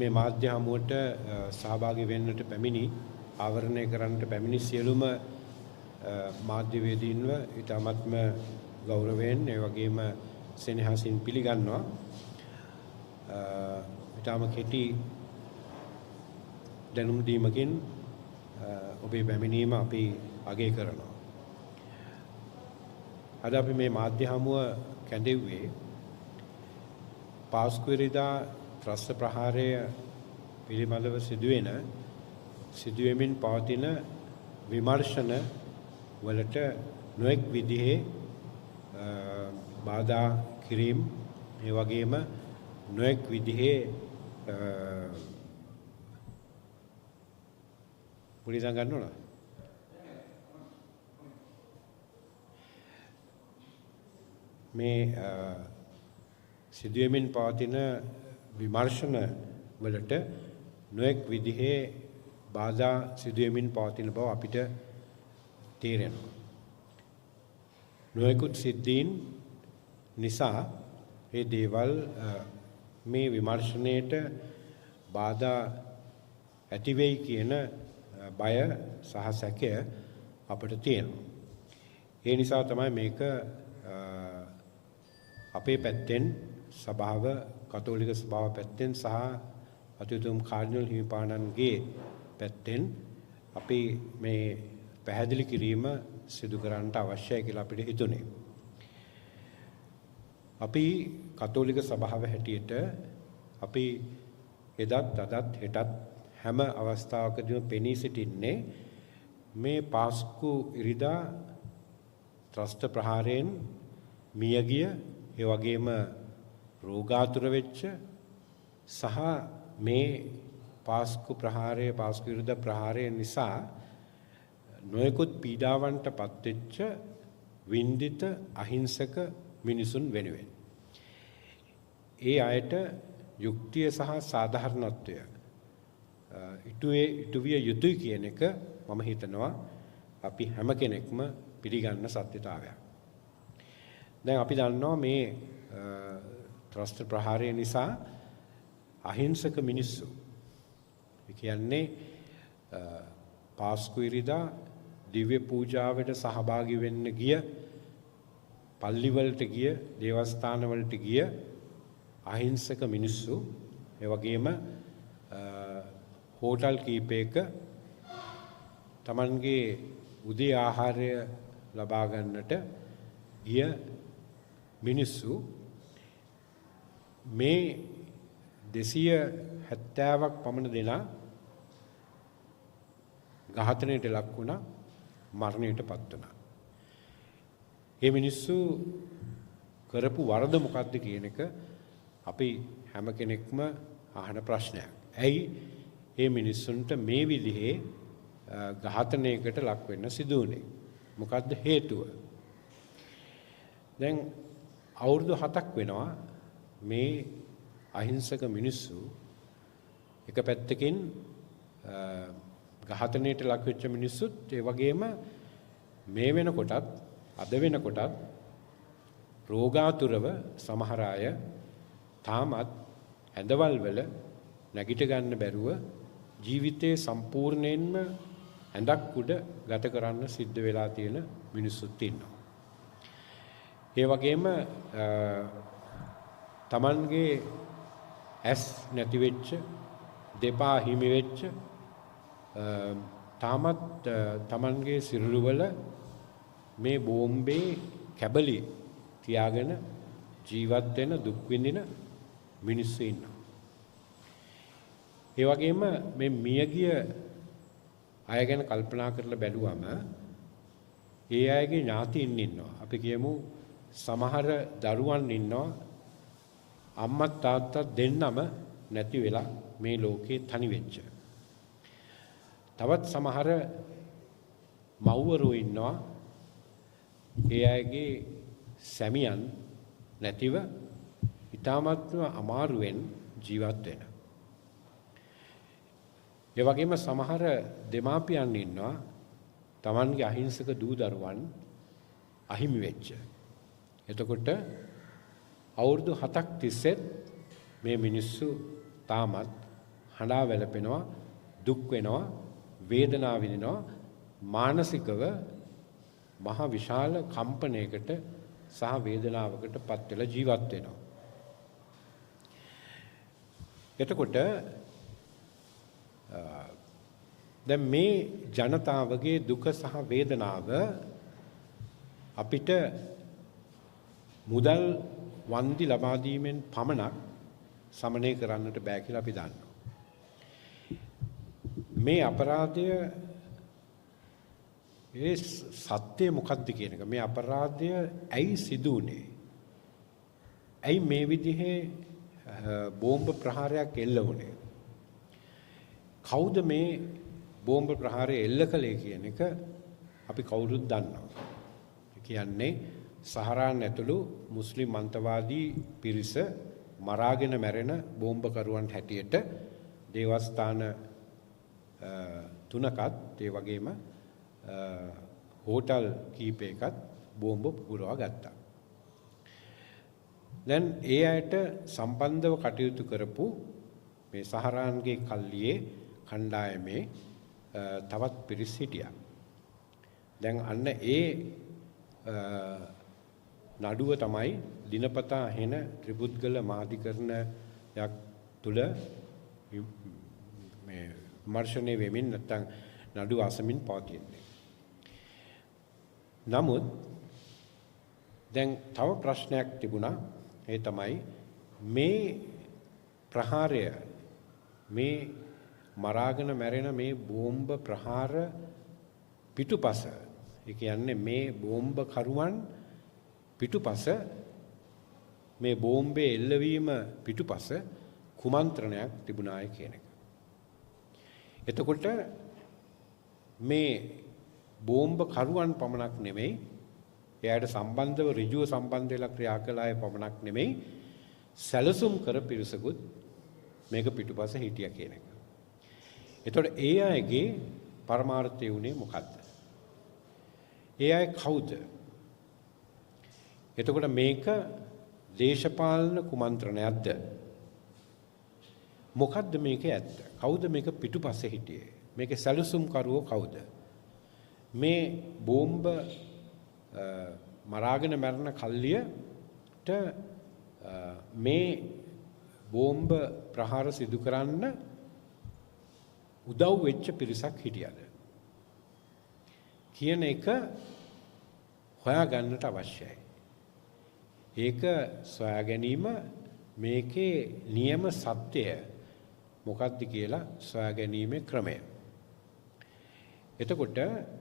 මේ මාධ්‍ය හමුවට සහභාගී වෙන්නට පැමිණි ආවරණය කරන්නට පැමිණි සියලුම මාධ්‍යවේදීන්ව ඉතාමත්ම ගෞරවයෙන් ඒ වගේම සෙනෙහසින් පිළිගන්නවා. ඉතාම කෙටි දැනුම් දීමකින් ඔබේ පැමිණීම අපි අගය කරනවා. අද අපි මේ මාධ්‍ය හමුව කැඳෙව්වේ පාස්කුවරිදා ත්‍රස්ත ප්‍රහාරය පිළිබඳව සිදුවෙමින් පවතින විමර්ශන වලට නොඑක් විදිහේ බාධා කිරීම ඒ වගේම නොඑක් විදිහේ පුරිසම් ගන්න ඕන මේ සිදුවෙමින් පවතින විමර්ශන වලට නොඑක් විදිහේ බාධා සිදුවෙමින් පවතින බව අපිට තේරෙනවා. නොයෙකුත් සිද්ධීන් නිසා මේ දේවල් මේ විමර්ශනයේට බාධා ඇති වෙයි කියන බය සහ සැකය අපිට තියෙනවා. ඒ නිසා තමයි මේක අපේ පැත්තෙන් සභාව කතෝලික සභාව පැත්තෙන් සහ අතිඋතුම් කාර්ඩිනල් හිමිපාණන්ගේ පැත්තෙන් අපි මේ පැහැදිලි කිරීම සිදු කරන්නට අවශ්‍යයි කියලා අපිට හිතුනේ. අපි කතෝලික සභාව හැටියට අපි එදත් අදත් හෙටත් හැම අවස්ථාවකදීම පෙනී සිටින්නේ මේ පාස්කු ඉරිදා ත්‍රස්ත ප්‍රහාරයෙන් මියගිය ඒ වගේම රෝගාතුර වෙච්ච සහ මේ පාස්කු ඉරිදා ප්‍රහාරය නිසා නොයෙකුත් පීඩාවන්ට පත්වෙච්ච වින්දිත අහිංසක මිනිසුන් වෙනුවෙන් ඒ අයට යුක්තිය සහ සාධාරණත්වය ඉටුවිය යුතුයි කියන එක මම හිතනවා අපි හැම කෙනෙක්ම පිළිගන්න සත්‍යතාවයක්. දැන් අපි දන්නවා මේ ත්‍රස්ත ප්‍රහාරය නිසා අහිංසක මිනිස්සු කියන්නේ පාස්කු ඉරිදා දිව්‍ය පූජාවට සහභාගී වෙන්න ගිය පල්ලිවලට ගිය දේවස්ථානවලට ගිය අහිංසක මිනිස්සු ඒ වගේම හෝටල් කීපයක Tamanගේ උදේ ආහාරය ලබා ගන්නට ගිය මිනිස්සු මේ 270ක් පමණ දෙනා ඝාතනයට ලක් වුණා මරණයට පත් වුණා. මේ මිනිස්සු කරපු වරද මොකක්ද කියන එක අපි හැම කෙනෙක්ම අහන ප්‍රශ්නයක්. ඇයි මේ මිනිස්සුන්ට මේ විදිහේ ඝාතනයකට ලක් වෙන්න සිදු වුනේ? මොකක්ද හේතුව? දැන් අවුරුදු 7ක් වෙනවා මේ අහිංසක මිනිස්සු එක පැත්තකින් ඝාතනයට ලක් වෙච්ච මිනිස්සුත් ඒ වගේම මේ වෙනකොටත් අද වෙනකොටත් රෝගාතුරව සමහර අය තාමත් ඇඳවල් වල නැගිට ගන්න බැරුව ජීවිතේ සම්පූර්ණයෙන්ම ඇඳක් උඩ ගත කරන්න සිද්ධ වෙලා තියෙන මිනිස්සුත් ඉන්නවා. ඒ වගේම Tamanගේ ඇස් නැති වෙච්ච දෙපා හිමි වෙච්ච තාමත් Tamanගේ සිරුරු වල මේ බෝම්බේ කැබලි තියාගෙන ජීවත් වෙන දුක් විඳින මිනිස්සු ඉන්නවා. ඒ වගේම මේ මියගිය අය ගැන කල්පනා කරලා බැලුවම ඒ අයගේ ඥාතීන් ඉන්නවා. අපි කියමු සමහර දරුවන් ඉන්නවා අම්මා තාත්තා දෙන්නම නැති වෙලා මේ ලෝකේ තනි වෙච්ච. තවත් සමහර මව්වරු ඉන්නවා ඒ අයගේ සැමියන් නැතිව ඉතාමත්ම අමාරුවෙන් ජීවත් වෙන. ඒ වගේම සමහර දෙමාපියන් ඉන්නවා Tamanගේ අහිංසක දූ දරුවන් අහිමි වෙච්ච. එතකොට අවුරුදු 7ක් තිස්සේ මේ මිනිස්සු තාමත් හඬා වැළපෙනවා, දුක් වෙනවා, වේදනාව විඳිනවා, මානසිකව මහ විශාල කම්පනයකට සහ වේදනාවකට පත් වෙලා ජීවත් වෙනවා. එතකොට දැන් මේ ජනතාවගේ දුක සහ වේදනාව අපිට මුදල් වන්දි ලබා දීමෙන් පමණක් සමනය කරන්නට බෑ කියලා අපි දන්නවා. මේ අපරාධය ඒ සත්‍ය මොකක්ද කියන එක, මේ අපරාධය ඇයි සිදු වුනේ? ඇයි මේ විදිහේ බෝම්බ ප්‍රහාරයක් එල්ල වුනේ? කවුද මේ බෝම්බ ප්‍රහාරය එල්ල කළේ කියන එක අපි කවුරුත් දන්නවා. කියන්නේ සහරාන් ඇතුළු මුස්ලිම් අන්තවාදී පිරිස මරාගෙන මැරෙන බෝම්බකරුවන් හැටියට දේවස්ථාන තුනකත් ඒ වගේම හෝටල් කීපයකත් බෝම්බ පුරවා ගත්තා. දැන් ඒ අයට සම්බන්ධව කටයුතු කරපු මේ සහරාන්ගේ කල්ලියේ කණ්ඩායමේ තවත් පිරිස් හිටියා. දැන් අන්න ඒ නඩුව තමයි දිනපතා හෙන ත්‍රිපුද්ගල මාධිකරණයක් තුල මේ විමර්ශනය වෙමින් නැත්නම් නඩුව අසමින් පවතින්නේ. නමුත් දැන් තව ප්‍රශ්නයක් තිබුණා. ඒ තමයි මේ ප්‍රහාරය, මේ මරාගෙන මැරෙන මේ බෝම්බ ප්‍රහාර පිටුපස, ඒ කියන්නේ මේ බෝම්බ කරුවන් පිටුපස, මේ බෝම්බේ එල්ලවීම පිටුපස කුමන්ත්‍රණයක් තිබුණාය කියන එක. එතකොට මේ බෝම්බ කරුවන් පමණක් නෙමෙයි, එයාට සම්බන්ධව ඍජුව සම්බන්ධ වෙලා ක්‍රියා කළ අය පමණක් නෙමෙයි, සැලසුම් කර පිරිසකුත් මේක පිටුපස හිටියා කියන එක. එතකොට ඒ අයගේ පරමාර්ථය උනේ මොකද්ද? ඒ අය කවුද? එතකොට මේක දේශපාලන කුමන්ත්‍රණයක්ද? මොකද්ද මේකේ ඇත්ත? කවුද මේක පිටුපස්සේ හිටියේ? මේකේ සැලසුම්කරුවෝ කවුද? මේ බෝම්බ මරාගෙන මරන කල්ලියට මේ බෝම්බ ප්‍රහාර සිදු කරන්න උදව් වෙච්ච පිරිසක් හිටියද කියන එක හොයාගන්නට අවශ්‍යයි. ඒක සොයා ගැනීම මේකේ නියම සත්‍යය මොකක්ද කියලා සොයා ගැනීමේ ක්‍රමය. එතකොට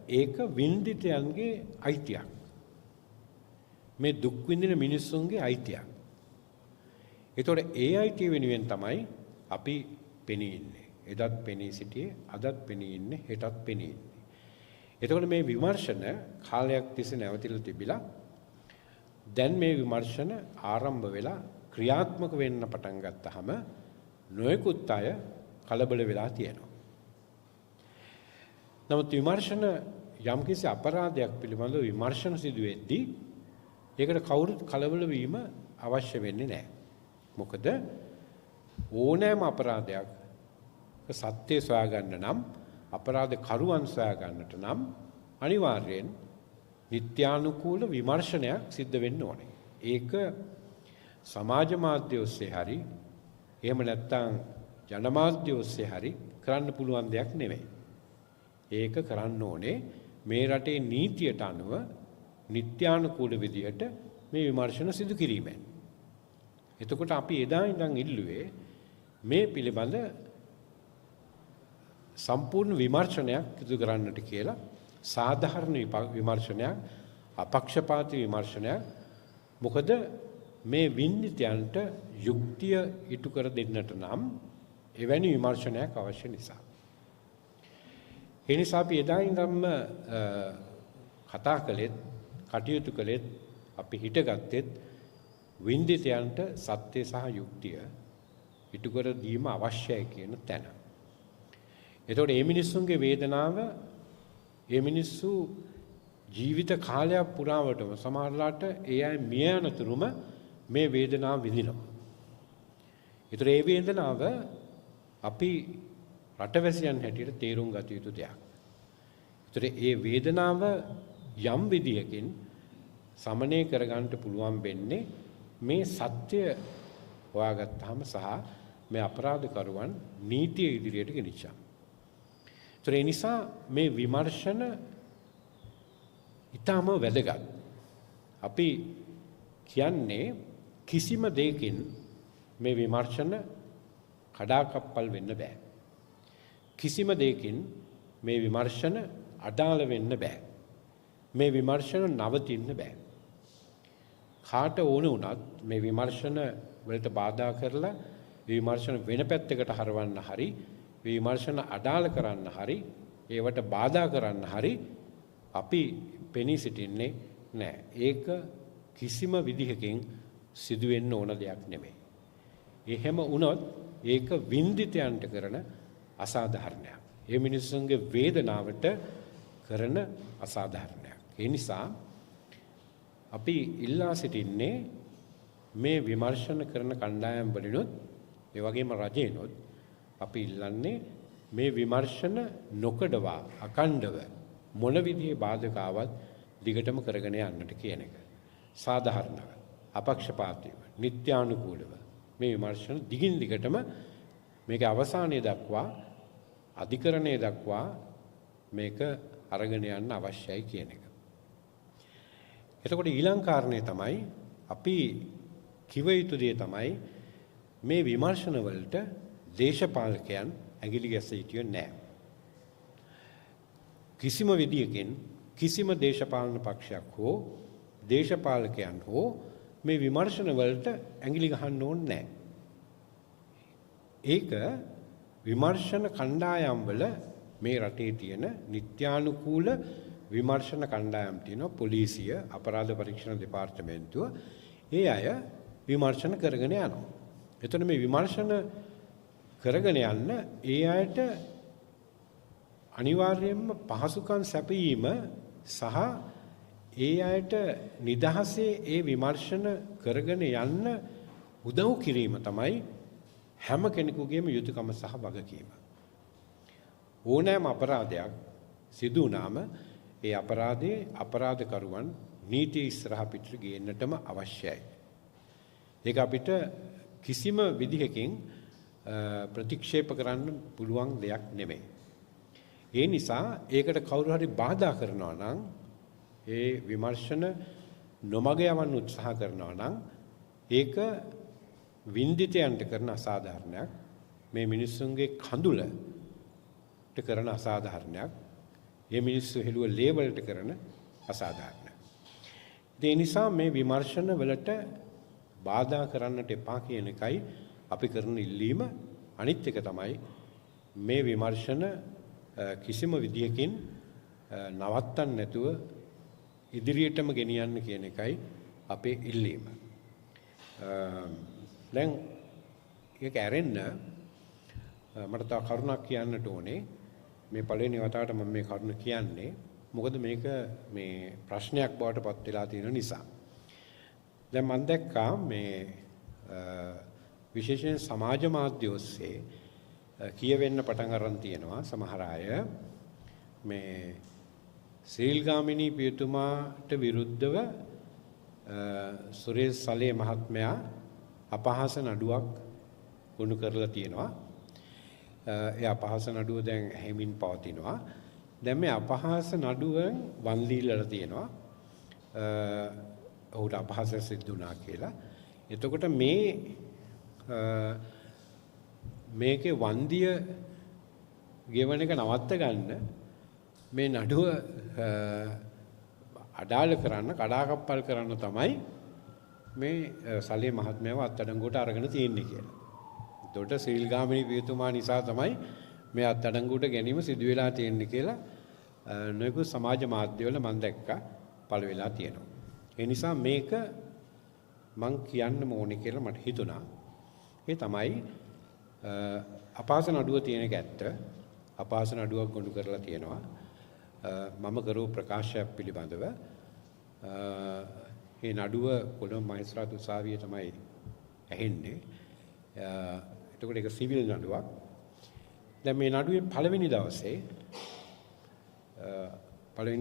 ඒක වින්දිතයන්ගේ අයිතියක්. මේ දුක් විඳින මිනිස්සුන්ගේ අයිතියක්. එතකොට ඒ අයිතිය වෙනුවෙන් තමයි අපි පෙනී ඉන්නේ. එදත් පෙනී සිටියේ, අදත් පෙනී ඉන්නේ, හෙටත් පෙනී ඉන්නේ. එතකොට මේ විමර්ශන කාලයක් තිස්සේ නැවතිලා තිබිලා දැන් මේ විමර්ශන ආරම්භ වෙලා ක්‍රියාත්මක වෙන්න පටන් ගත්තාම නොයෙකුත් අය කලබල වෙලා තියෙනවා. නමුත් විමර්ශන යම්කිසි අපරාධයක් පිළිබඳව විමර්ශන සිදු වෙද්දී ඒකට කවුරුත් කලබල වීම අවශ්‍ය වෙන්නේ නැහැ. මොකද ඕනෑම අපරාධයක් සත්‍ය සොයා ගන්න නම්, අපරාධ කරුවන් සොයා ගන්නට නම් අනිවාර්යෙන් නිත්‍යානුකූල විමර්ශනයක් සිද්ධ වෙන්න ඕනේ. ඒක සමාජ මාධ්‍ය ඔස්සේ හරි එහෙම නැත්නම් ජනමාධ්‍ය ඔස්සේ හරි කරන්න පුළුවන් දෙයක් නෙමෙයි. ඒක කරන්න ඕනේ මේ රටේ නීතියට අනුව නිත්‍යානුකූල විදිහට මේ විමර්ශන සිදු කිරීමෙන්. එතකොට අපි එදා ඉඳන් ඉල්ලුවේ මේ පිළිබඳ සම්පූර්ණ විමර්ශනයක් සිදු කරන්නට කියලා. සාධාරණ විමර්ශනයක්, අපක්ෂපාතී විමර්ශනයක්. මොකද මේ වින්දිතයන්ට යුක්තිය ඉටු කර දෙන්නට නම් එවැනි විමර්ශනයක් අවශ්‍ය නිසා. ඒ නිසා අපි එදා ඉඳන්ම කතා කළෙත්, කටයුතු කළෙත්, අපි හිටගත්තෙත් වින්දිතයන්ට සත්‍ය සහ යුක්තිය ඉටු කර දීම අවශ්‍යයි කියන තැන. එතකොට මේ මිනිස්සුන්ගේ වේදනාව, මේ මිනිස්සු ජීවිත කාලයක් පුරාවටම සමහරලාට ඒ අය මිය යනතුරුම මේ වේදනාව විඳිනවා. ඒතර ඒ වේදනාව අපි රටවැසියන් හැටියට තේරුම් ගත යුතු දෙයක්. ඒතර ඒ වේදනාව යම් විදියකින් සමනය කරගන්න පුළුවන් වෙන්නේ මේ සත්‍ය හොයාගත්තාම සහ මේ අපරාධකරුවන් නීතිය ඉදිරියට ගෙනිච්චා. ඒතර ඒ නිසා මේ විමර්ශන ඊටම වැදගත්. අපි කියන්නේ කිසිම දෙයකින් මේ විමර්ශන කඩාකප්පල් වෙන්න බෑ. කිසිම දෙයකින් මේ විමර්ශන අඩාල වෙන්න බෑ. මේ විමර්ශන නවතින්න බෑ. කාට ඕන වුණත් මේ විමර්ශන වලට බාධා කරලා විමර්ශන වෙන පැත්තකට හරවන්න හරි විමර්ශන අඩාල කරන්න හරි ඒවට බාධා කරන්න හරි අපි පෙනී සිටින්නේ නැහැ. ඒක කිසිම විදිහකින් සිදු වෙන්න ඕන දෙයක් නෙමෙයි. එහෙම වුණොත් ඒක වින්දිතයන්ට කරන අසාධාරණයක්. ඒ මිනිස්සුන්ගේ වේදනාවට කරන අසාධාරණයක්. ඒ නිසා අපි ඉල්ලා සිටින්නේ මේ විමර්ශන කරන කණ්ඩායම් වලිනුත් ඒ වගේම රජේනොත් අපි ඉල්ලන්නේ මේ විමර්ශන නොකඩවා අකණ්ඩව මොන විදිහේ බාධකාවක් දිගටම කරගෙන යන්නට කියන එක. සාධාරණව, අපක්ෂපාතීව, නිත්‍යානුකූලව මේ විමර්ශන දිගින් දිගටම මේක අවසානයේ දක්වා අධිකරණයේ දක්වා මේක අරගෙන යන්න අවශ්‍යයි කියන එක. එතකොට ඊළඟ කාරණේ තමයි අපි කිව යුතු දේ තමයි මේ විමර්ශන වලට දේශපාලකයන් ඇඟිලි ගැස සිටියේ නැහැ. කිසිම විදියකින් කිසිම දේශපාලන පක්ෂයක් හෝ දේශපාලකයන් හෝ මේ විමර්ශන වලට ඇඟිලි ගහන්න ඕනේ නැහැ. ඒක විමර්ශන කණ්ඩායම් වල මේ රටේ තියෙන නිත්‍යානුකූල විමර්ශන කණ්ඩායම් තියෙනවා. පොලිසිය, අපරාධ පරීක්ෂණ දෙපාර්තමේන්තුව ඒ අය විමර්ශන කරගෙන යනවා. එතන මේ විමර්ශන කරගෙන යන්න ඒ අයට අනිවාර්යයෙන්ම පහසුකම් සැපයීම සහ ඒ අයට නිදහසේ ඒ විමර්ශන කරගෙන යන්න උදව් කිරීම තමයි හැම කෙනෙකුගේම යුතුයකම සහ වගකීම. ඕනෑම අපරාධයක් සිදු වුණාම ඒ අපරාධයේ අපරාධකරුවන් නීතිය ඉස්සරහ පිටට ගේන්නටම අවශ්‍යයි. ඒක අපිට කිසිම විදිහකින් ප්‍රතික්ෂේප කරන්න පුළුවන් දෙයක් නෙමෙයි. ඒ නිසා ඒකට කවුරු හරි බාධා කරනවා නම් ඒ විමර්ශන නොමග යවන්න උත්සාහ කරනවා නම් ඒක වින්දිතයන්ට කරන අසාධාරණයක්. මේ මිනිස්සුන්ගේ කඳුලට කරන අසාධාරණයක්. මේ මිනිස්සු හෙළුව ලේබල්ට කරන අසාධාරණයක්. ඒ නිසා මේ විමර්ශන වලට බාධා කරන්නට එපා කියන එකයි අපි කරන ඉල්ලීම. අනිත් එක තමයි මේ විමර්ශන කිසිම විදියකින් නවත්තන්න නැතුව ඉදිරියටම ගෙනියන්න කියන එකයි අපේ ඉල්ලීම. දැන් ඒක ඇරෙන්න මට තව කරුණක් කියන්නට ඕනේ. මේ පළවෙනි වතාවට මම මේ කරුණ කියන්නේ මොකද මේක මේ ප්‍රශ්නයක් බවට පත් වෙලා තියෙන නිසා. දැන් මම දැක්කා මේ විශේෂයෙන් සමාජ මාධ්‍ය ඔස්සේ කියවෙන්න පටන් අරන් තියෙනවා සමහර අය මේ සීල්ගාමිනී පියතුමාට විරුද්ධව සුරේෂ් සලේ මහත්මයා අපහාස නඩුවක් ගොනු කරලා තියෙනවා. ඒ අපහාස නඩුව දැන් හැමින් පවතිනවා. දැන් මේ අපහාස නඩුවෙන් වන්දි ඉල්ලලා තියෙනවා. ඔහුට අපහාස සිද්ධ වුණා කියලා. එතකොට මේකේ වන්දිය ගෙවන එක නවත්ත ගන්න මේ නඩුව අඩාල කරන්න කඩාකප්පල් කරන්න තමයි මේ සලේ මහත්මයාව අත්අඩංගුවට අරගෙන තියෙන්නේ කියලා. එතකොට සීල්ගාමිණී පියතුමා නිසා තමයි මේ අත්අඩංගුවට ගැනීම සිදු වෙලා තියෙන්නේ කියලා නොයෙකුත් සමාජ මාධ්‍යවල මම දැක්කා පළ වෙලා තියෙනවා. ඒ නිසා මේක මං කියන්නම ඕනේ කියලා මට හිතුණා. ඒ තමයි අපහාස නඩුව තියෙන එක ඇත්ත. අපහාස නඩුවක් ගොනු කරලා තියෙනවා. මම කරපු ප්‍රකාශයක් පිළිබඳව මේ නඩුව කොළඹ මහේස්ත්‍රාත් උසාවියේ තමයි ඇහෙන්නේ. එතකොට ඒක සිවිල් නඩුවක්. දැන් මේ නඩුවේ පළවෙනි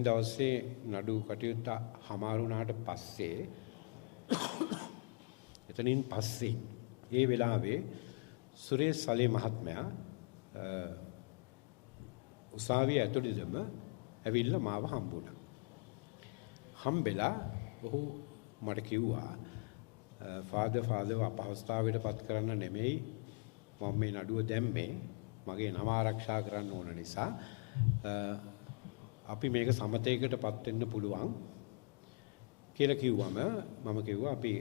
දවසේ නඩු කටයුත්ත හමාරු වුණාට පස්සේ එතනින් පස්සේ ඒ වෙලාවේ සුරේෂ් සලේ මහත්මයා උසාවිය ඇතුළේදම ඇවිල්ලා මාව හම්බුණා. හම්බෙලා ඔහු මට කිව්වා ෆාදර් අපහසුතාවයට පත් කරන්න නෙමෙයි මම මේ නඩුව දැම්මේ මගේ නම ආරක්ෂා කරන්න ඕන නිසා අපි මේක සමතේකට පත් වෙන්න පුළුවන් කියලා කිව්වම මම කිව්වා අපි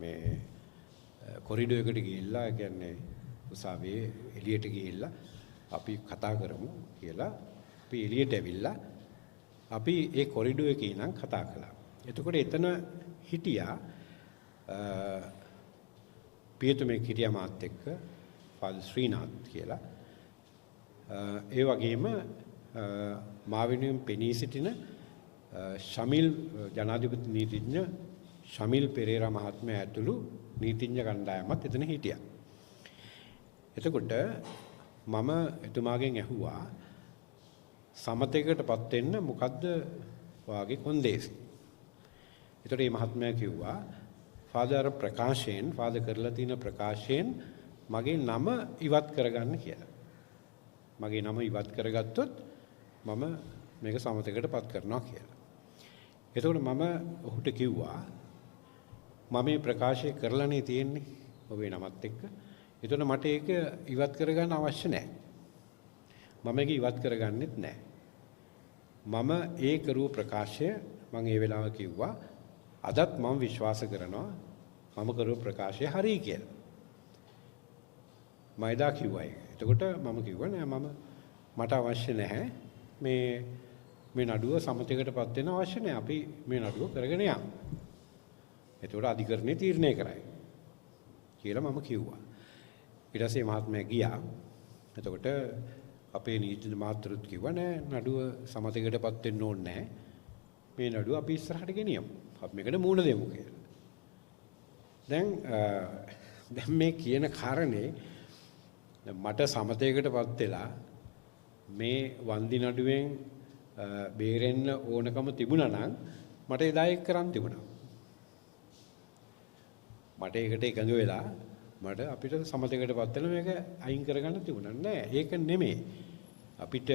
මේ කොරිඩෝ එකට ගිහිල්ලා කියන්නේ උසාවියේ එළියට ගිහිල්ලා අපි කතා කරමු කියලා අපි එළියට ඇවිල්ලා අපි ඒ කොරිඩෝ එකේ ඉඳන් කතා කළා. එතකොට එතන හිටියා පියතුමෙක් හිටියා මාත් එක්ක ෆාදර් ශ්‍රීනාත් කියලා. ඒ වගේම මා වෙනුවෙන් පෙනී සිටින ශමිල් ජනාධිපති නීතිඥ ශමිල් පෙරේරා මහත්මයා ඇතුළු නීතිඥ කණ්ඩායමත් එතන හිටියා. එතකොට මම එතුමාගෙන් ඇහුවා සමතේකටපත් වෙන්න මොකද්ද වාගේ කොන්දේසි. ඒතර මේ මහත්මයා කිව්වා ෆාදර් කරලා තියෙන ප්‍රකාශයෙන් මගේ නම ඉවත් කරගන්න කියලා. මගේ නම ඉවත් කරගත්තොත් මම මේක සමතේකටපත් කරනවා කියලා. එතකොට මම ඔහුට කිව්වා මම මේ ප්‍රකාශය කරලානේ තියෙන්නේ ඔබේ නමත් එක්ක. එතකොට මට ඒක ඉවත් කරගන්න අවශ්‍ය නැහැ. මම ඒක ඉවත් කරගන්නෙත් නැහැ. මම ඒ කරුව ප්‍රකාශය මම ඒ වෙලාව කිව්වා අදත් මම විශ්වාස කරනවා මම කරුව ප්‍රකාශය හරි කියලා. මම එදා කිව්වා ඒක. එතකොට මම කිව්වා නෑ මට අවශ්‍ය නැහැ මේ නඩුව සමතේකටපත් වෙන්න අවශ්‍ය නැහැ. අපි මේ නඩුව කරගෙන යමු. එතකොට අධිකරණේ තීරණය කරයි කියලා මම කිව්වා. ඊට පස්සේ මහත්මයා ගියා. එතකොට අපේ නීතිඥ මාත්‍රුත් කිව්වා නෑ නඩුව සමතේකටපත් වෙන්න ඕනේ නෑ. මේ නඩුව අපි ඉස්සරහට ගෙනියමු. අපි මේකට මූණ දෙමු කියලා. දැන් මේ කියන කාරණේ මට සමතේකටපත් වෙලා මේ වන්දි නඩුවෙන් බේරෙන්න ඕනකම තිබුණා නම් මට එදා ඒක කරන් තිබුණා. මට ඒකට එකඟ වෙලා මට අපිට සමතේකටපත් වෙන මේක අයින් කරගන්න තිබුණා නෑ. ඒක නෙමෙයි. අපිට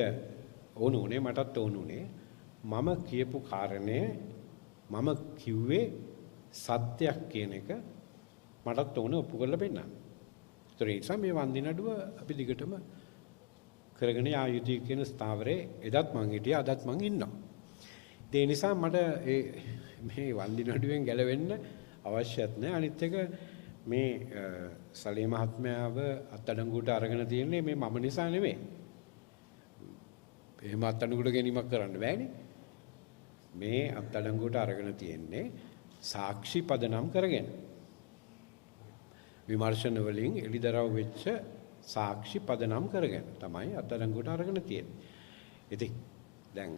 ඕන උනේ මටත් ඕන උනේ මම කියපු කාරණේ මම කිව්වේ සත්‍යයක් කියන එක මටත් ඕන ඔප්පු කරලා පෙන්නන්න. ඒතර ඒ නිසා මේ වන්දි නඩුව අපි දිගටම කරගෙන යා යුතුයි කියන ස්ථාවරේ එදත් මං හිටියා අදත් මං ඉන්නවා. ඒ නිසා මට මේ වන්දි නඩුවෙන් ගැලවෙන්න අවශ්‍යත් නැහැ. අනිත් එක මේ සලේ මහත්මයාව අත්අඩංගුවට අරගෙන තියෙන්නේ මේ මම නිසා නෙමෙයි. එහෙම අත්අඩංගුවට ගැනීමක් කරන්න බෑනේ. මේ අත්අඩංගුවට අරගෙන තියෙන්නේ සාක්ෂි පදනම් කරගෙන. විමර්ශන වලින් එළිදරව් වෙච්ච සාක්ෂි පදනම් කරගෙන තමයි අත්අඩංගුවට අරගෙන තියෙන්නේ. ඉතින් දැන්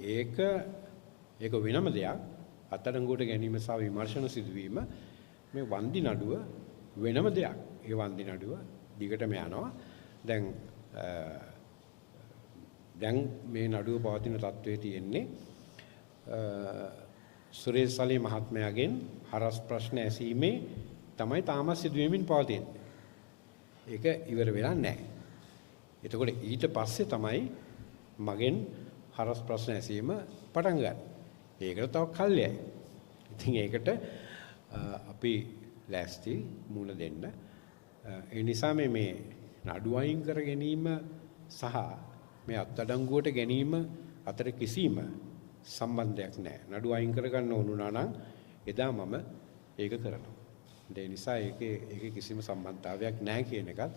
ඒක වෙනම දෙයක්. අත්අඩංගුවට ගැනීම සහ විමර්ශන සිදුවීම මේ වන්දි නඩුව වෙනම දෙයක්. ඒ වන්දි නඩුව දිගටම යනවා. දැන් මේ නඩුව පවතින තත්ත්වයේ තියෙන්නේ සුරේෂ් සලේ මහත්මයාගෙන් හරස් ප්‍රශ්න ඇසීමේ තමයි තාමත් සිදුවෙමින් පවතින්නේ. ඒක ඉවර වෙලා නැහැ. එතකොට ඊට පස්සේ තමයි මගෙන් හරස් ප්‍රශ්න ඇසීම පටන් ගන්න. ඒකට තව කල්යයි. ඉතින් ඒකට අපි ලෑස්ති මුණ දෙන්න. ඒ නිසා මේ නඩු අයින් කර ගැනීම සහ මේ අත්අඩංගුවට ගැනීම අතර කිසිම සම්බන්ධයක් නැහැ. නඩු අයින් කරගන්න ඕනුනා නම් එදා මම ඒක කරනවා. ඒ නිසා ඒකේ කිසිම සම්බන්ධතාවයක් නැහැ කියන එකත්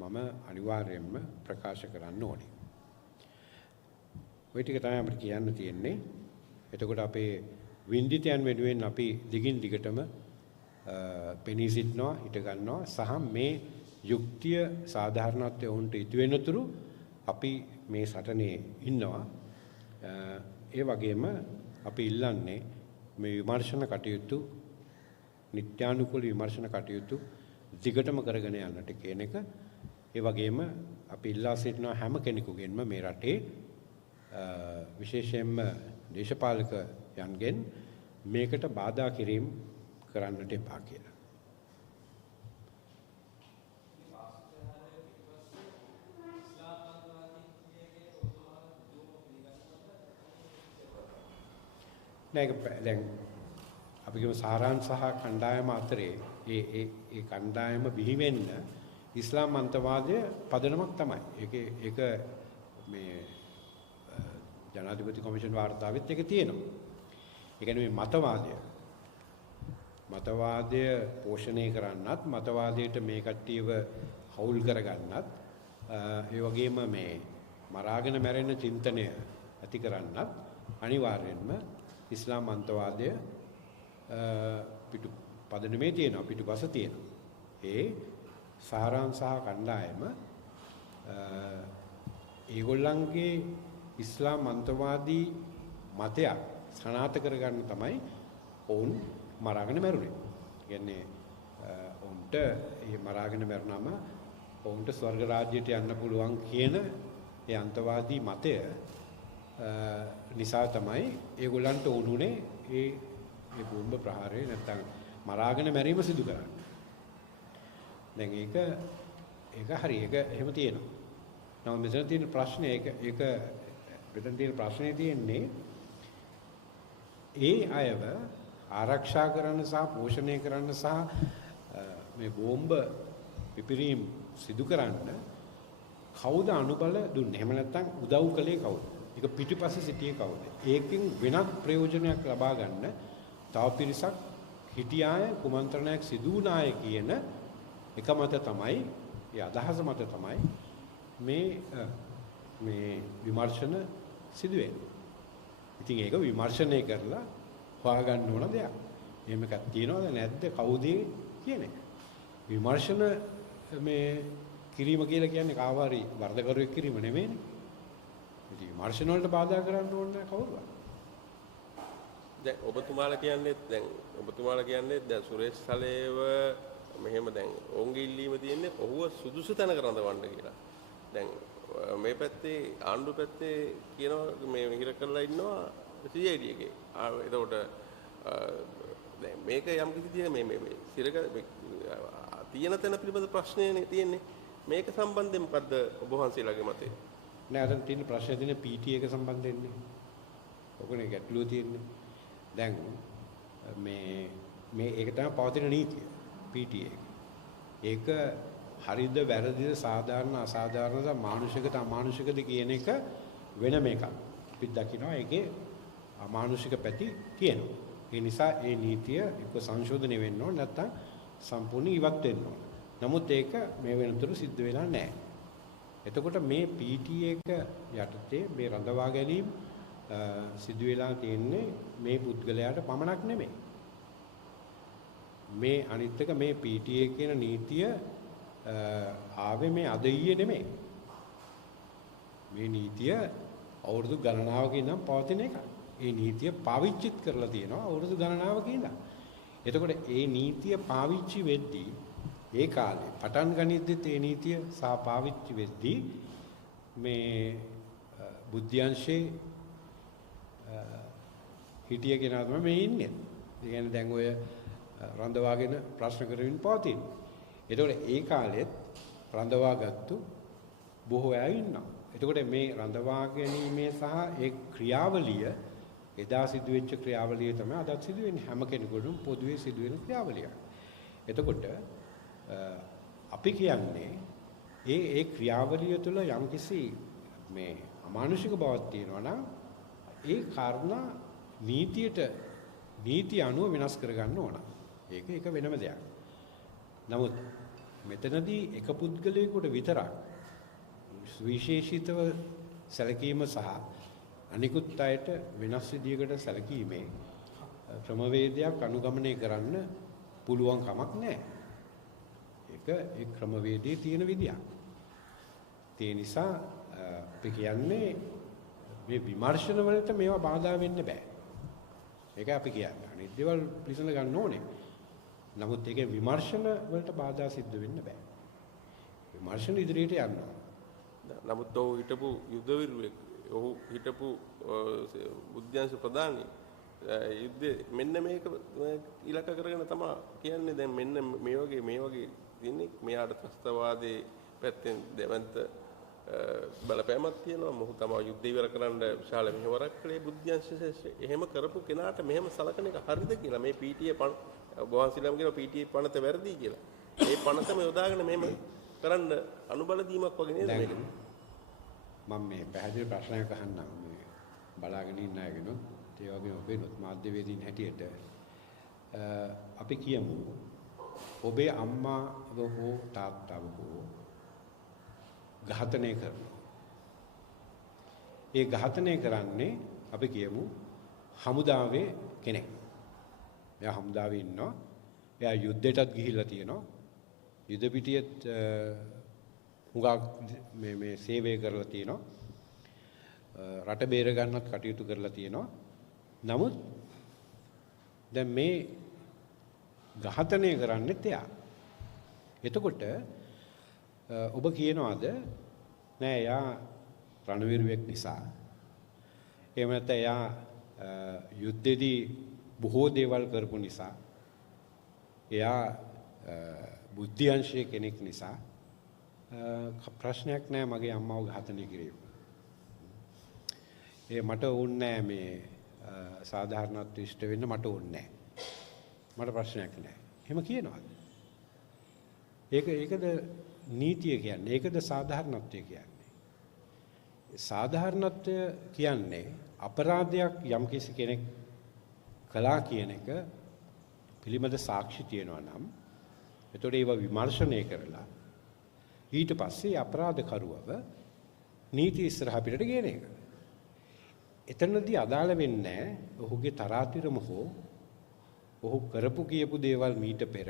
මම අනිවාර්යයෙන්ම ප්‍රකාශ කරන්න ඕනේ. ওই ටික තමයි අපිට කියන්න තියෙන්නේ. එතකොට අපේ වින්දිතයන් වෙනුවෙන් අපි දිගින් දිගටම පෙනී සිටනවා, හිට ගන්නවා සහ මේ යුක්තිය සාධාරණත්වය වුන්ට ඉතු වෙනතුරු අපි මේ සටනේ ඉන්නවා. ඒ වගේම අපි ඉල්ලන්නේ මේ විමර්ශන කටයුතු නිත්‍යානුකූල විමර්ශන කටයුතු දිගටම කරගෙන යන්නට කියන එක. ඒ වගේම අපි ඉල්ලා සිටිනවා හැම කෙනෙකුගෙන්ම මේ රටේ විශේෂයෙන්ම දේශපාලකයන්ගෙන් මේකට බාධා කිරීම කරන්නට එපා කියලා. දැන් අපි කියමු සාරාංශ සහ කණ්ඩායම අතරේ ඒ කණ්ඩායම බිහි වෙන්න ඉස්ලාම් අන්තවාදය පදනමක් තමයි. ඒක මේ ජනාධිපති කොමිෂන් වාර්තාවෙත් ඒක තියෙනවා. ඒ කියන්නේ මේ මතවාදය පෝෂණය කරන්නත් මතවාදයට මේ කට්ටියව හවුල් කරගන්නත් ඒ වගේම මේ මරාගෙන මැරෙන චින්තනය ඇති කරන්නත් අනිවාර්යෙන්ම ඉස්ලාම් අන්තවාදය පදනමේ තියෙනවා පිටුපස තියෙනවා. ඒ සාරාංශ සහ කණ්ඩායම ඒගොල්ලන්ගේ ඉස්ලාම් අන්තවාදී මතයක් සනාථ කරගන්න තමයි ඔවුන් මරාගෙන මැරුණේ. කියන්නේ ඔවුන්ට මේ මරාගෙන මැරුණාම ඔවුන්ට ස්වර්ග රාජ්‍යයට යන්න පුළුවන් කියන ඒ අන්තවාදී මතය නිසා තමයි ඒගොල්ලන්ට උණුනේ ඒ බෝම්බ ප්‍රහාරය නැත්නම් මරාගෙන මැරීම සිදු කරන්නේ. දැන් ඒක හරි ඒක එහෙම තියෙනවා. නමුත් මෙතන තියෙන ප්‍රශ්නේ මෙතන තියෙන ප්‍රශ්නේ තියෙන්නේ ඒ අයව ආරක්ෂා කරන්න සහ පෝෂණය කරන්න සහ මේ බෝම්බ පිපිරීම් සිදු කරන්න කවුද අනුබල දුන්නේ? එහෙම නැත්නම් උදව් කළේ කවුද? ඒක පිටිපස්සේ සිටියේ කවුද? ඒකෙන් වෙනත් ප්‍රයෝජනයක් ලබා ගන්න තව පිරිසක් හිටියාය කුමන්ත්‍රණයක් සිදු වුණාය කියන එක මත තමයි ඒ අදහස මත තමයි මේ විමර්ශන සිදු වෙන්නේ. ඉතින් ඒක විමර්ශනය කරලා හොයාගන්න ඕන දෙයක්. එහෙම එකක් තියනවද නැද්ද කවුද කියන එක. විමර්ශන මේ කිරීම කියලා කියන්නේ කාවාරි වර්ධකරුවෙක් කිරීම නෙමෙයිනේ. ඉතින් විමර්ශන වලට බාධා කරන්න ඕන නැහැ කවුරුවත්. දැන් ඔබතුමාලා කියන්නේ දැන් සුරේෂ් සලේව මෙහෙම දැන් ඔවුන්ගේ ඉල්ලීම තියෙන්නේ ඔහුව සුදුසු තැනක රඳවන්න කියලා. දැන් මේ පැත්තේ ආණ්ඩු පැත්තේ කියනවා මේ හිර කරලා ඉන්නවා CID එකේ. එතකොට දැන් මේක යම් කිසි තියෙන මේ සිරක තියෙන තැන පිළිබඳ ප්‍රශ්නයනේ තියෙන්නේ. මේක සම්බන්ධයෙන් මොකද්ද ඔබ වහන්සේලාගේ මතය? නෑ අතන තියෙන ප්‍රශ්නේ තියෙන PT එක සම්බන්ධයෙන්නේ. ඔකනේ ගැටලුව තියෙන්නේ. දැන් මේ ඒක තමයි පවතින නීතිය PT එක. ඒක හරිද වැරදිද සාධාරණ අසාධාරණද මානුෂිකද අමානුෂිකද කියන එක වෙනම එකක්. අපි දකිනවා ඒකේ අමානුෂික පැති තියෙනවා. ඒ නිසා ඒ නීතිය එක්ක සංශෝධනය වෙන්න ඕන නැත්නම් සම්පූර්ණ ඉවත් වෙන්න ඕන. නමුත් ඒක මේ වෙනතුරු සිද්ධ වෙලා නැහැ. එතකොට මේ PT එක යටතේ මේ රඳවා ගැනීම සිදු වෙලා තියෙන්නේ මේ පුද්ගලයාට පමණක් නෙමෙයි. මේ අනිත් එක මේ PTA කියන නීතිය ආවේ මේ අද ඊයේ නෙමෙයි. මේ නීතිය අවුරුදු ගණනාවක ඉඳන් පවතින එකක්. ඒ නීතිය පාවිච්චිත් කරලා තියෙනවා අවුරුදු ගණනාවක ඉඳන්. එතකොට ඒ නීතිය පාවිච්චි වෙද්දී ඒ කාලේ පටන් ගනිද්දිත් ඒ නීතිය සහ පාවිච්චි වෙද්දී මේ බුද්ධ්‍යංශේ හිටිය කෙනා තමයි මේ ඉන්නේ. ඒ කියන්නේ දැන් ඔය රඳවාගෙන ප්‍රශ්න කරමින් පවතින. එතකොට ඒ කාලෙත් රඳවාගත්තු බොහෝ අය ඉන්නවා. එතකොට මේ රඳවා ගැනීමේ සහ ඒ ක්‍රියාවලිය එදා සිදුවෙච්ච ක්‍රියාවලිය තමයි අදත් සිදු වෙන්නේ. හැම කෙනෙකුටම පොදුවේ සිදුවෙන ක්‍රියාවලියක්. එතකොට අපි කියන්නේ ඒ ක්‍රියාවලිය තුළ යම්කිසි මේ අමානුෂික බවක් තියෙනවා නම් ඒ කාරණා නීතිය අනුව වෙනස් කරගන්න ඕන. ඒක වෙනම දෙයක්. නමුත් මෙතනදී එක පුද්ගලයෙකුට විතරක් විශේෂිතව සැලකීම සහ අනිකුත් අයට වෙනස් විදියකට සැලකීමේ ක්‍රමවේදයක් අනුගමනය කරන්න පුළුවන් කමක් නැහැ. ඒක ඒ ක්‍රමවේදයේ තියෙන විදියක්. ඒ නිසා අපි කියන්නේ මේ විමර්ශන වලට මේවා බාධා වෙන්න බෑ. ඒක අපි කියන්නේ. අනිත් දේවල් පිළිසඳ ගන්න ඕනේ. නමුත් ඒකේ විමර්ශන වලට බාධා සිද්ධ වෙන්න බෑ. විමර්ශන ඉදිරියට යනවා. නමුත් ඔහු හිටපු යුද්ධවිරුවෙක්. ඔහු හිටපු බුද්ධාංශ ප්‍රධානී යුද්ධේ මෙන්න මේක ඉලක්ක කරගෙන තමයි කියන්නේ. දැන් මෙන්න මේ වගේ ඉන්නේ මෙයාට ත්‍රස්තවාදී පැත්තෙන් දෙවන්ත බලපෑමක් තියෙනවා. මොහු තමයි යුද්ධ ඉවර කරන්න විශාල මෙහෙවරක් කළේ බුද්ධාංශ. එහෙම කරපු කෙනාට මෙහෙම සලකන එක හරිද කියලා මේ පීටියේ වහන්සේලාම කියන පීටියේ පනත වැරදි කියලා. ඒ පනතම යොදාගෙන මෙහෙම කරන්න අනුබල දීමක් වගේ නේද මේක? මම මේ පැහැදිලි ප්‍රශ්නයක් අහන්නම් මේ බලාගෙන ඉන්න අයගෙනුත් ඒ වගේම ඔබේනොත් මාධ්‍යවේදීන් හැටියට අපි කියමු ඔබේ අම්මාව හෝ තාත්තව හෝ ඝාතනය කරනවා. ඒ ඝාතනය කරන්නේ අපි කියමු හමුදාවේ කෙනෙක්. එයා හමුදාවේ ඉන්නවා. එයා යුද්ධයටත් ගිහිල්ලා තියෙනවා. යුද පිටියෙත් හුඟක් මේ සේවය කරලා තියෙනවා. රට බේර ගන්නත් කටයුතු කරලා තියෙනවා. නමුත් දැන් මේ ඝාතනය කරන්නෙත් එයා. එතකොට ඔබ කියනවාද නෑ එයා රණවීරුවෙක් නිසා. එහෙම නැත්නම් එයා යුද්ධෙදී බොහෝ දේවල් කරපු නිසා. එයා බුද්ධිඅංශයේ කෙනෙක් නිසා ප්‍රශ්නයක් නෑ මගේ අම්මාව ඝාතනය කිරීම. මට ඕනේ නෑ මේ සාධාරණත්වයට ඉෂ්ට වෙන්න මට ඕනේ නෑ. මට ප්‍රශ්නයක් නෑ. එහෙම කියනවාද? ඒකද නීතිය කියන්නේ. ඒකද සාධාරණත්වය කියන්නේ. සාධාරණත්වය කියන්නේ අපරාධයක් යම්කිසි කෙනෙක් කළා කියන එක පිළිබඳ සාක්ෂි තියෙනවා නම් එතකොට ඒව විමර්ශනය කරලා ඊට පස්සේ අපරාධකරුවව නීති ඉස්සරහ පිටට ගෙන එක. එතනදී අදාළ වෙන්නේ ඔහුගේ තරාතිරම හෝ ඔහු කරපු කියපු දේවල් මීට පෙර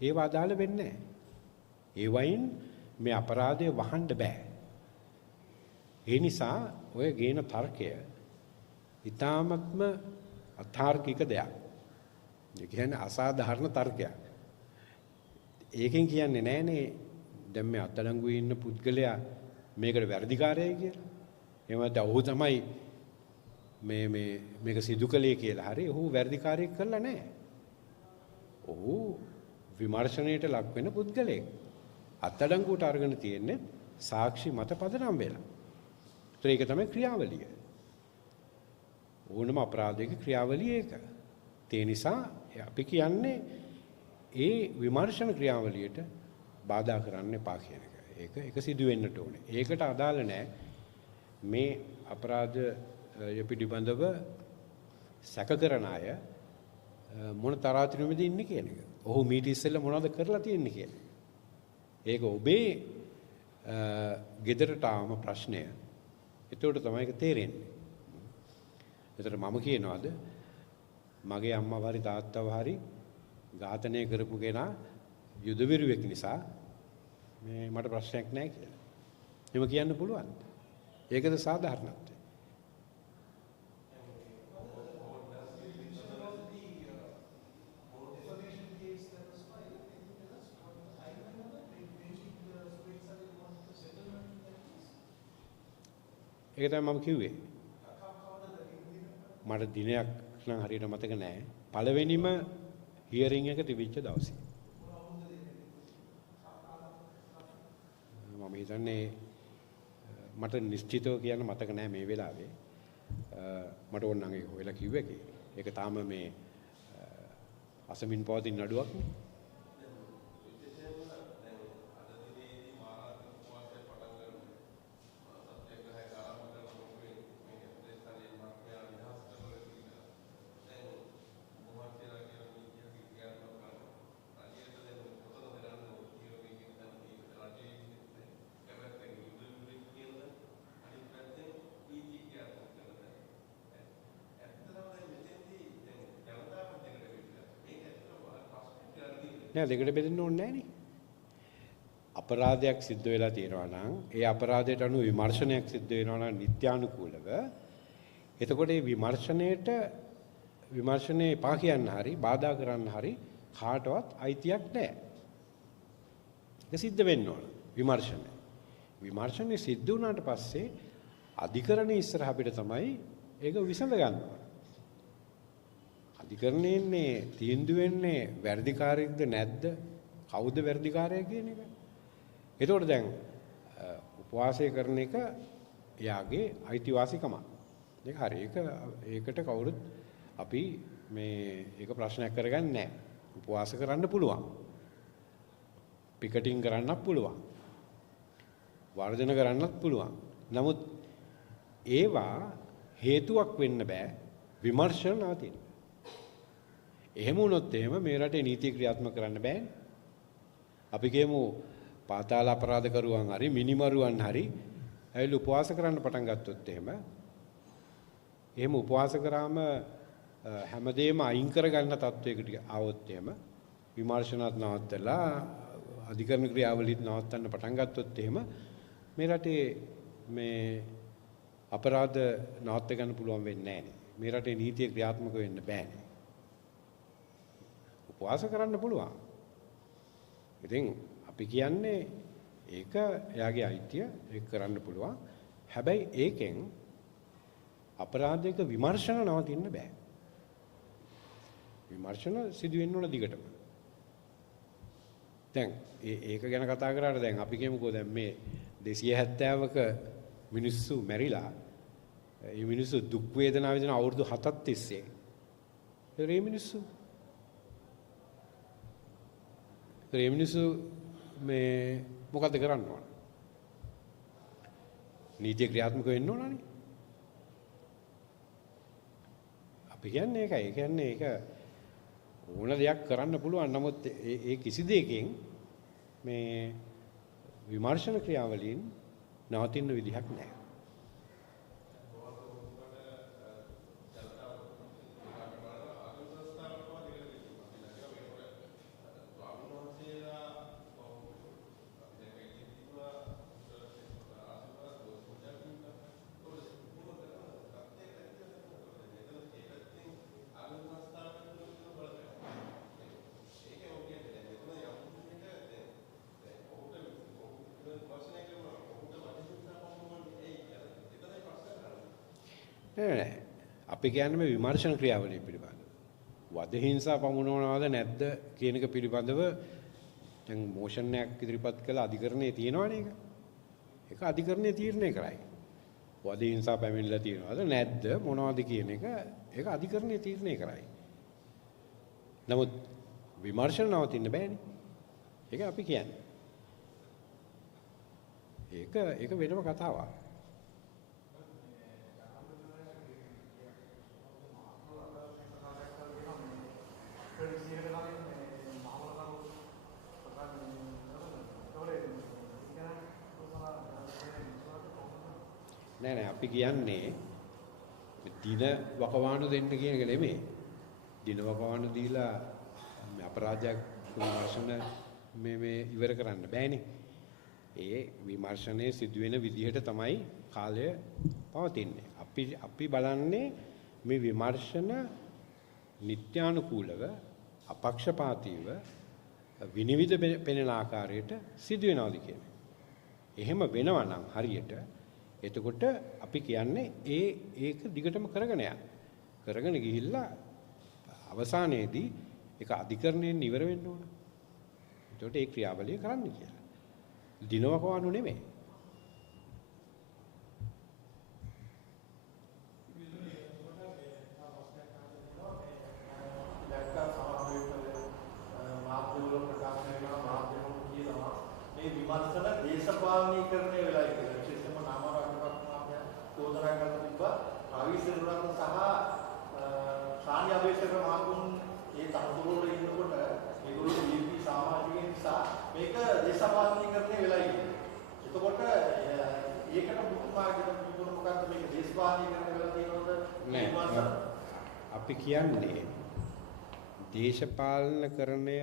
ඒව අදාළ වෙන්නේ නැහැ. ඒ වයින් මේ අපරාධය වහන්න බෑ. ඒ නිසා ඔය ගේන තර්කය ඊ타මත්ම අතාර්කික දෙයක්. ඒ කියන්නේ අසාධාරණ තර්කයක්. ඒකෙන් කියන්නේ නෑනේ දැන් මේ අත්අඩංගුවේ ඉන්න පුද්ගලයා මේකට වැරදිකාරයයි කියලා. එහෙම නැත්නම් ඔහු තමයි මේක සිදු කළේ කියලා. හරි ඔහු වැරදිකාරයෙක් කළා නෑ. ඔහු විමර්ශනයට ලක් වෙන පුද්ගලයෙක්. අත්අඩංගුවට අරගෙන තියෙන්නේ සාක්ෂි මත පදනම් වෙලා. ඒක තමයි ක්‍රියාවලිය. ඕනම අපරාධයක ක්‍රියාවලිය ඒක. ඒ නිසා අපි කියන්නේ ඒ විමර්ශන ක්‍රියාවලියට බාධා කරන්න එපා කියන එක. ඒක සිදු වෙන්නට ඕනේ. ඒකට අදාළ නැහැ මේ අපරාධ පිළිබඳව සැක කරන අය මොන තරාතිරමේද ඉන්නේ කියන එක. ඔහු මීට ඉස්සෙල්ලා මොනවද කරලා තියෙන්නේ කියන එක. ඒක ඔබේ ගෙදරට ආවම ප්‍රශ්නය. එතකොට තමයි ඒක තේරෙන්නේ. එතකොට මම කියනවාද මගේ අම්මව හරි තාත්තව හරි ඝාතනය කරපු කෙනා යුදවිරුවෙක් නිසා මේ මට ප්‍රශ්නයක් නැහැ කියලා. එහෙම කියන්න පුළුවන්. ඒකද සාධාරණත්වය. ඒක තමයි මම කිව්වේ. මට දිනයක් නම් හරියට මතක නැහැ. පළවෙනිම හියරින් එක තිබිච්ච දවසේ. මම හිතන්නේ මට නිශ්චිතව කියන්න මතක නැහැ මේ වෙලාවේ. මට ඕනනම් ඒක හොයලා කිව්වේ කි. ඒක තාම මේ අසමින් පවතින නඩුවක් නේ. නෑ දෙකට බෙදෙන්න ඕනේ නෑනේ. අපරාධයක් සිද්ධ වෙලා තියෙනවා නම් ඒ අපරාධයට අනුව විමර්ශනයක් සිද්ධ වෙනවා නම් නිත්‍යානුකූලව එතකොට මේ විමර්ශනේ පා කියන්න හරි බාධා කරන්න හරි කාටවත් අයිතියක් නැහැ. ඒක සිද්ධ වෙන්න ඕන විමර්ශනය. විමර්ශනයේ සිද්ධ වුණාට පස්සේ අධිකරණයේ ඉස්සරහ අපිට තමයි ඒක විසඳ ගන්න ඕන. අධිකරණයේ තීන්දුව වෙන්නේ වැරදිකාරයෙක්ද නැද්ද? කවුද වැරදිකාරයා කියන එක. එතකොට දැන් උපවාසය කරන එක එයාගේ අයිතිවාසිකමක්. ඒක හරි. ඒකට කවුරුත් අපි ඒක ප්‍රශ්නයක් කරගන්නේ නැහැ. උපවාස කරන්න පුළුවන්. පිකටින් කරන්නත් පුළුවන්. වර්ජන කරන්නත් පුළුවන්. නමුත් ඒවා හේතුවක් වෙන්න බෑ විමර්ශන නවතින්න. එහෙම වුණොත් එහෙම මේ රටේ නීතිය ක්‍රියාත්මක කරන්න බෑනේ. අපි කියමු පාතාල අපරාධ කරුවන් හරි මිනිමරුවන් හරි ඇවිල්ලා උපවාස කරන්න පටන් ගත්තොත් එහෙම උපවාස කරාම හැමදේම අයින් කරගන්න තත්වයකට ආවොත් එහෙම විමර්ශනات නවත්තලා අධිකරණ ක්‍රියාවලියත් නවත්තන්න පටන් ගත්තොත් එහෙම මේ රටේ අපරාධ නවත්ත ගන්න පුළුවන් වෙන්නේ නැහැ. මේ රටේ නීතිය ක්‍රියාත්මක වෙන්න බෑනේ. උපවාස කරන්න පුළුවන්. ඉතින් අපි කියන්නේ ඒක එයාගේ අයිතිය ඒක කරන්න පුළුවන්. හැබැයි ඒකෙන් අපරාධයක විමර්ශන නවතින්න බෑ. විමර්ශන සිදු වෙන්න ඕන දිගටම. දැන් ඒක ගැන කතා කරාට දැන් අපි කියමුකෝ දැන් මේ 270ක මිනිස්සු මැරිලා මේ මිනිස්සු දුක් වේදනා විඳින අවුරුදු 7ක් තිස්සේ ඒ මිනිස්සු මොකද කරන්න ඕන? නීතිය ක්‍රියාත්මක වෙන්න ඕනනේ. අපි කියන්නේ ඒකයි. ඒ කියන්නේ ඒක ඕන දෙයක් කරන්න පුළුවන්. නමුත් ඒ කිසි දෙයකින් විමර්ශන ක්‍රියාවලින් නවතින්න විදිහක් නැහැ. නෑ අපි කියන්නේ මේ විමර්ශන ක්‍රියාවලිය පිළිබඳව. වද හිංසා පමුණවනවද නැද්ද කියන එක පිළිබඳව දැන් මොෂන් එකක් ඉදිරිපත් කළ අධිකරණයේ තියෙනවනේ ඒක. ඒක අධිකරණයේ තීරණය කරයි. වද හිංසා පැමිණිලා තියෙනවද නැද්ද මොනවද කියන එක ඒක අධිකරණයේ තීරණය කරයි. නමුත් විමර්ශන නවතින්න බෑනේ. ඒක අපි කියන්නේ. ඒක වෙනම කතාවක්. නෑ අපි කියන්නේ දින වකවානු දෙන්න කියන එක නෙමෙයි. දින වකවානු දීලා අපරාධයක් විමර්ශන මේ ඉවර කරන්න බෑනේ. ඒ විමර්ශනයේ සිදුවෙන විදිහට තමයි කාලය පවතින්නේ. අපි බලන්නේ මේ විමර්ශන නිත්‍යානුකූලව අපක්ෂපාතීව විනිවිද පෙනෙන ආකාරයට සිදු වෙනවාද කියන්නේ. එහෙම වෙනවා නම් හරියට එතකොට අපි කියන්නේ ඒක දිගටම කරගෙන යන්න. කරගෙන ගිහිල්ලා අවසානයේදී ඒක අධිකරණයෙන් ඉවර වෙන්න ඕන. එතකොට ඒ ක්‍රියාවලිය කරන්න කියලා. දිනවකවානු නෙමෙයි. විමර්ශන දේශපාලනීකරණය වෙලා ඉන්නේ. විශේෂයෙන්ම නාමරාජපක්ෂ මහත්මයා චෝදනා කරලා තිබ්බා ආවිසරුණන් සහ ශාන්‍ය අබේසේකර මහතුන් ඒ තනතුරු වල ඉන්නකොට ඒගොල්ලෝ දීපි සමාජිකයන් නිසා මේක දේශපාලනීකරණය වෙලා ඉන්නේ. එතකොට ඒකට මුතුමාගෙන තිබුණ මොකක්ද මේක දේශපාලනීකරණය වෙලා තියෙනවද? නෑ. අපි කියන්නේ දේශපාලනකරණය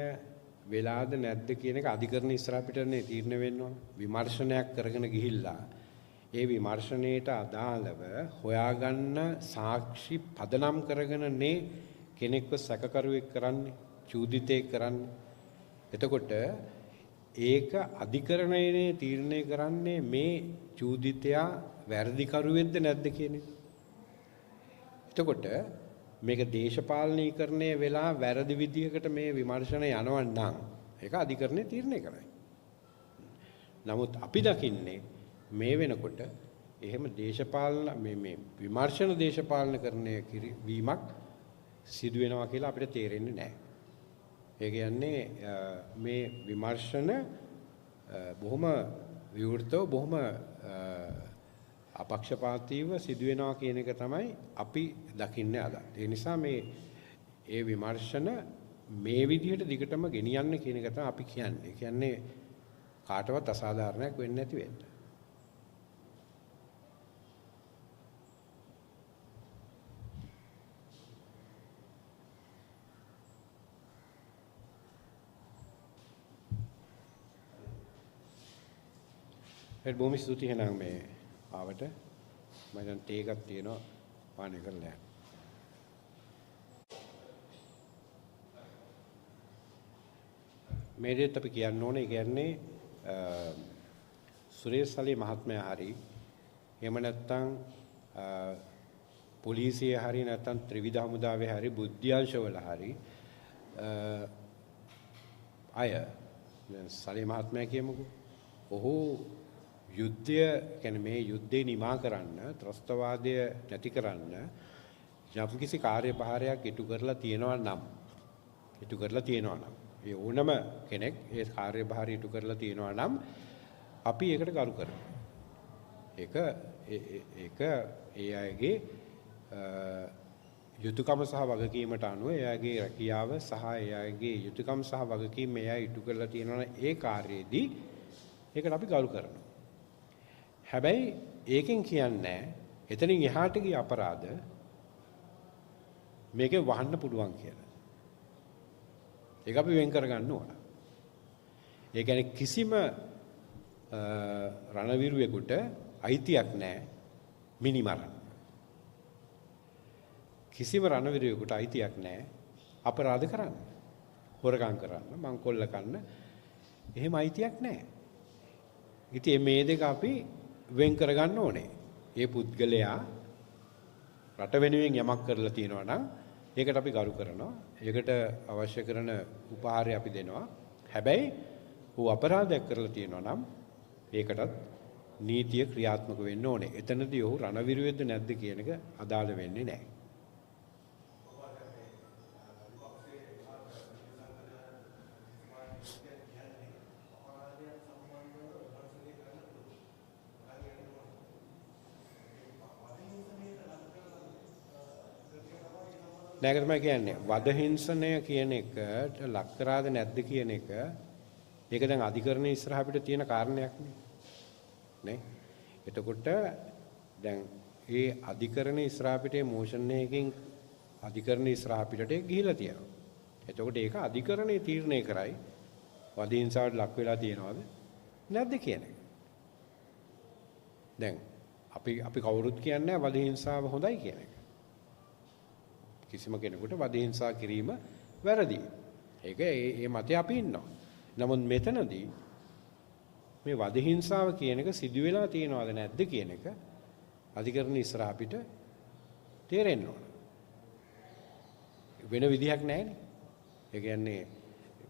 වෙලාද නැද්ද කියන එක අධිකරණ ඉස්සරහ පිටනේ තීරණය වෙන්න ඕන. විමර්ශනයක් කරගෙන ගිහිල්ලා ඒ විමර්ශනයේට අදාළව හොයාගන්න සාක්ෂි පදනම් කරගෙනනේ කෙනෙක්ව සැකකරුවෙක් කරන්නේ, චූදිතයෙක් කරන්නේ. එතකොට ඒක අධිකරණයේ තීරණය කරන්නේ මේ චූදිතයා වැරදිකරුවෙක්ද නැද්ද කියන එක. එතකොට මේක දේශපාලනීකරණය වෙලා වැරදි විදියකට මේ විමර්ශනය යනවා නම් ඒක අධිකරණය තීරණය කරයි. නමුත් අපි දකින්නේ මේ වෙනකොට එහෙම දේශපාලන මේ විමර්ශන දේශපාලනකරණය වීමක් සිදු වෙනවා කියලා අපිට තේරෙන්නේ නැහැ. ඒ කියන්නේ මේ විමර්ශන බොහොම විවෘතව බොහොම අපක්ෂපාතීව සිදු වෙනවා කියන එක තමයි අපි දකින්නේ අද. ඒ නිසා ඒ විමර්ශන මේ විදිහට දිගටම ගෙනියන්න කියන එක තමයි අපි කියන්නේ. ඒ කියන්නේ කාටවත් අසාධාරණයක් වෙන්නේ නැති වෙන්න. බොහොම ස්තුතියි එහෙනම් මේ ආවට මම දැන් තේ එකක් තියෙනවා පානය කරලා යන්න. මේ දෙත් අපි කියන්න ඕනේ කියන්නේ සුරේෂ්සලී මහත්මයා හරි එහෙම නැත්නම් පොලිසිය හරි නැත්නම් ත්‍රිවිධ හමුදාවේ හරි බුද්ධ්‍යංශවල හරි අය දැන් සලී මහත්මයා කියමුකෝ ඔහු යුද්ධය කියන්නේ මේ යුද්ධේ නිමා කරන්න ත්‍රස්තවාදය නැති කරන්න යම්කිසි කාර්යභාරයක් ඉටු කරලා තියෙනවා නම් ඒ ඕනම කෙනෙක් ඒ කාර්යභාරය ඉටු කරලා තියෙනවා නම් අපි ඒකට ගරු කරනවා. ඒක ඒ අයගේ යුතුයකම සහ වගකීමට අනුව එයාගේ රැකියාව සහ එයාගේ යුතුයකම් සහ වගකීම් එයා ඉටු කරලා තියෙනවා ඒ කාර්යයේදී ඒකට අපි ගරු කරනවා. හැබැයි ඒකෙන් කියන්නේ එතනින් එහාට ගිය අපරාධ මේකේ වහන්න පුළුවන් කියලා. ඒක අපි වෙන් කරගන්න ඕන. ඒ කියන්නේ කිසිම රණවිරුවෙකුට අයිතියක් නැහැ මිනිමරන්න. කිසිම රණවිරුවෙකුට අයිතියක් නැහැ අපරාධ කරන්න. හොරකම් කරන්න, මංකොල්ල කන්න එහෙම අයිතියක් නැහැ. ඉතින් මේ දෙක අපි වෙන් කරගන්න ඕනේ. ඒ පුද්ගලයා රට වෙනුවෙන් යමක් කරලා තියෙනවා නම් ඒකට අපි ගරු කරනවා. ඒකට අවශ්‍ය කරන උපහාරය අපි දෙනවා. හැබැයි ඌ අපරාධයක් කරලා තියෙනවා නම් ඒකටත් නීතිය ක්‍රියාත්මක වෙන්න ඕනේ. එතනදී ඌ රණවිරුවෙක්ද නැද්ද කියන එක අදාළ වෙන්නේ නැහැ. ඒක තමයි කියන්නේ වද හිංසනය කියන එකට ලක් කරාද නැද්ද කියන එක ඒක දැන් අධිකරණයේ ඉස්සරහ අපිට තියෙන කාරණයක් නේ. එතකොට දැන් ඒ අධිකරණයේ ඉස්සරහ අපිට මොෂන් එකකින් අධිකරණයේ ඉස්සරහ අපිට ගිහිලා තියෙනවා. එතකොට ඒක අධිකරණයේ තීරණය කරයි වද හිංසාවට ලක් වෙලා තියෙනවද නැද්ද කියන එක. දැන් අපි කවුරුත් කියන්නේ වද හිංසාව හොඳයි කියන එක. කිසිම කෙනෙකුට වද හිංසා කිරීම වැරදි. ඒක ඒ මතේ අපි ඉන්නවා. නමුත් මෙතනදී මේ වද හිංසාව කියන එක සිදු වෙලා තියෙනවද නැද්ද කියන එක අධිකරණ ඉස්සරහ අපිට තේරෙන්න ඕන. වෙන විදිහක් නැහැනේ. ඒ කියන්නේ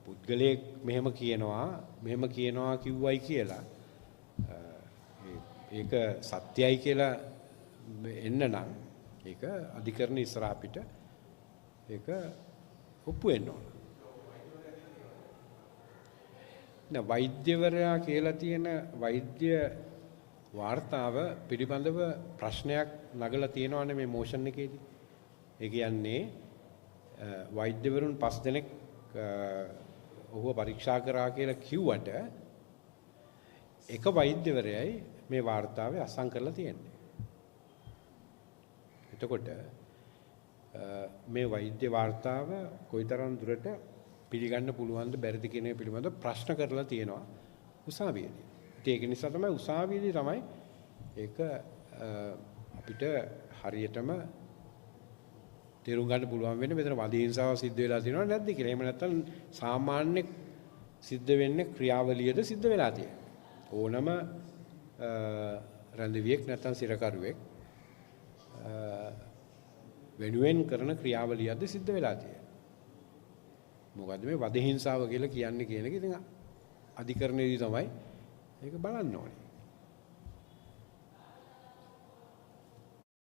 පුද්ගලයෙක් මෙහෙම කියනවා කිව්වයි කියලා ඒක සත්‍යයි කියලා එන්න නම් ඒක අධිකරණ ඉස්සරහ අපිට ඒක ඔප්පු වෙන්න ඕන. වෛද්‍යවරයා කියලා තියෙන වෛද්‍ය වාර්තාව පිළිබඳව ප්‍රශ්නයක් නගලා තියෙනවානේ මේ මොෂන් එකේදී. ඒ කියන්නේ වෛද්‍යවරුන් 5 දෙනෙක් ඔහුව පරීක්ෂා කරා කියලා කිව්වට එක වෛද්‍යවරයයි මේ වාර්තාවේ අසං කරලා තියෙන්නේ. එතකොට මේ වෛද්‍ය වාර්තාව කොයිතරම් දුරට පිළිගන්න පුළුවන්ද බැරිද කියන එක පිළිබඳව ප්‍රශ්න කරලා තියෙනවා උසාවියේදී. ඒක නිසා තමයි උසාවියේදී තමයි ඒක අපිට හරියටම තේරුම් ගන්න පුළුවන් වෙන්නේ මෙතන වද හිංසාව සිද්ධ වෙලා තියෙනවද නැද්ද කියලා. එහෙම නැත්නම් සිද්ධ වෙන්නේ ක්‍රියාවලියද සිද්ධ වෙලා තියෙන්නේ. ඕනම රැඳවියෙක් නැත්නම් සිරකරුවෙක් වෙනුවෙන් කරන ක්‍රියාවලියක්ද සිද්ධ වෙලා තියෙන්නේ. මොකද්ද මේ වද හිංසාව කියලා කියන්නේ කියන එක ඉතින් අධිකරණයේදී තමයි ඒක බලන්න ඕනේ.